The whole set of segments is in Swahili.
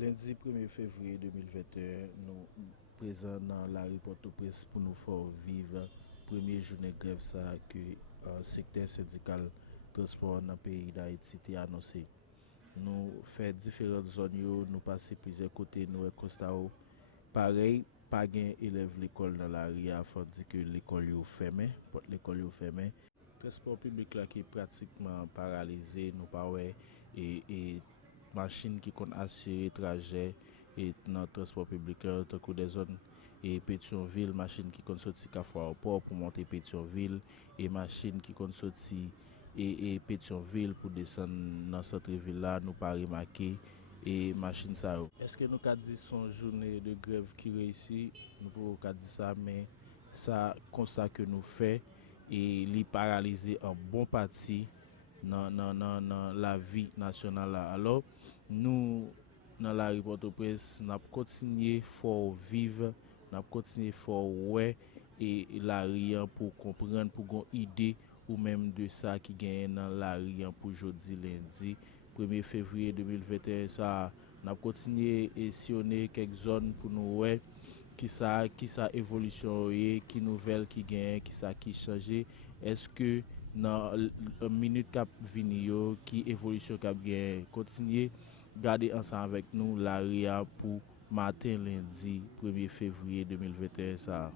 Lundi 1er février 2021, nous présents dans la rue Port-au-Prince pour nous faire vivre première journée grève ça que secteur syndical transport dans le pays d'Haïti a annoncé. Nous faisons différentes zones, nous passons plusieurs côtés, nous constatons pareil, pas gain élève l'école dans la rue afin de dire que l'école est fermée, l'école est fermée. Transport public là qui est pratiquement paralysé, nous pas ouais et machine qui compte assurer trajet et dans le transport public là tant que des zones et Pétionville machine qui compte sortir Kafwa port pour monter Pétionville et machine qui compte sortir et Pétionville pour descendre dans centre ville là nous pas remarquer et machine ça. Est-ce que nous ka dit son journée de grève qui réussit? Nous pouvons pas dire ça mais ça constat que nous fait et li paralyser en bon partie dans la vie nationale là. Alors nous dans la rue Port-au-Prince n'a continuer fort vivre, n'a continuer fort ouais et la rue pour comprendre pour gon idée ou même de ça qui gagne dans la rue pour jeudi lundi 1er février 2021 ça n'a continuer et sillonner quelques zones pour nous ouais qui ça évolution qui nouvelle qui gagne qui changer est-ce que dans une minute cap vini yo qui évolution cap gagne continuer garder ensemble avec nous la RIA pour matin lundi 1er février 2021 ça.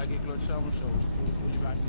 lage Claude Chamushaw pour lui battre.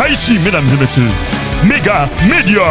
Haïti, mesdames et messieurs, Méga Média.